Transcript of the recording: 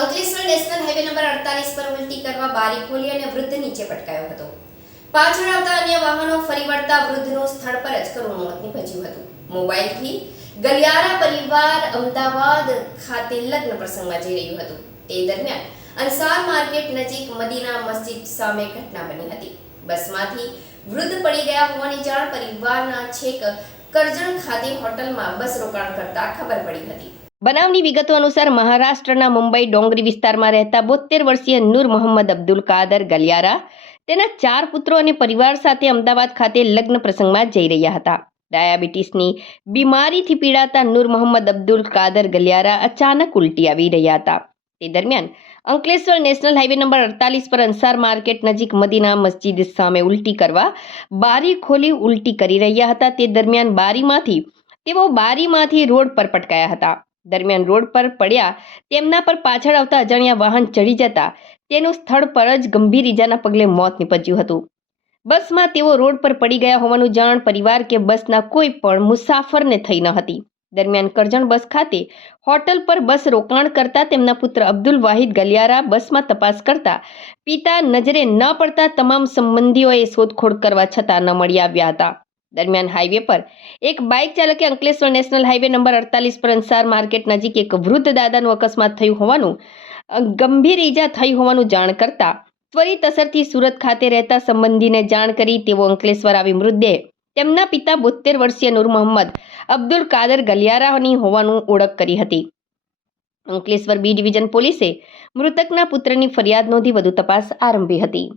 Ankleshwar national highway number અડતાલીસ પર ઉલટી કરવા બારી ખોલી અને વૃદ્ધ નીચે પટકાયો હતો. પાછળ આવતા અન્ય વાહનો ફરી વળતા વૃદ્ધનું સ્થળ પર જ કરુણ મોત નીપજ્યું હતું. મોબાઈલથી ગલિયારા પરિવાર અમદાવાદ ખાતે લગ્ન પ્રસંગમાં જઈ રહ્યું હતું. તે દરમિયાન અંસાર માર્કેટ નજીક મદીના મસ્જિદ સામે ઘટના બની હતી. બસમાંથી વૃદ્ધ પડી ગયા હોવાની જાણ પરિવારના છેક કરજણ ખાતે હોટલમાં બસ રોકાણ કરતા ખબર પડી હતી. બનાવની વિગતો અનુસાર મહારાષ્ટ્રના મુંબઈ ડોંગરી વિસ્તારમાં રહેતા બોતેર વર્ષીય નૂર મોહમ્મદ અબ્દુલ કાદર ગલિયારા તેના ચાર પુત્રો અને પરિવાર સાથે અમદાવાદ ખાતે લગ્ન પ્રસંગમાં જઈ રહ્યા હતા. ડાયાબિટીસની બીમારીથી પીડાતા નૂર મોહમ્મદ અબ્દુલ કાદર ગલિયારા અચાનક ઉલટી આવી રહ્યા હતા. તે દરમિયાન અંકલેશ્વર નેશનલ હાઈવે નંબર અડતાલીસ પર અંસાર માર્કેટ નજીક મદીના મસ્જિદ સામે ઉલટી કરવા બારી ખોલી ઉલટી કરી રહ્યા હતા. તે દરમિયાન બારીમાંથી તેઓ બારીમાંથી રોડ પર પટકાયા હતા. દરમિયાન રોડ પર પડ્યા, તેમના પર પાછળ આવતા અજાણ્યા વાહન ચડી જતા, તેનું સ્થળ પર જ ગંભીર ઈજાના પગલે મોત નીપજ્યું હતું. બસમાં તેઓ રોડ પર પડી ગયા હોવાનું જાણ પરિવાર કે બસના કોઈ પણ મુસાફરને થઈ ન હતી. દરમિયાન કરજણ બસ ખાતે હોટલ પર બસ રોકાણ કરતા તેમના પુત્ર અબ્દુલ વાહિદ ગલિયારા બસમાં તપાસ કરતા, પિતા નજરે ન પડતા તમામ સંબંધીઓએ શોધખોળ કરવા છતાં ન મળી આવ્યા હતા. દરમિયાન હાઈવે પર એક બાઇક ચાલકે અંકલેશ્વર નેશનલ હાઈવે નંબર અડતાલીસ પર અંસાર માર્કેટ નજીક એક વૃદ્ધ દાદાનું અકસ્માત થયું હોવાનું ગંભીર ઈજા થઈ હોવાનું જાણ કરતા ત્વરિત અસરથી સુરત ખાતે રહેતા સંબંધીને જાણ કરી તેઓ અંકલેશ્વર આવી મૃતદેહ. તેમના પિતા બોતેર વર્ષીય નૂર મોહમ્મદ અબ્દુલ કાદર ગલિયારાની હોવાનું ઓળખ કરી હતી. અંકલેશ્વર બી ડિવિઝન પોલીસે મૃતકના પુત્રની ફરિયાદ નોંધી વધુ તપાસ આરંભી હતી.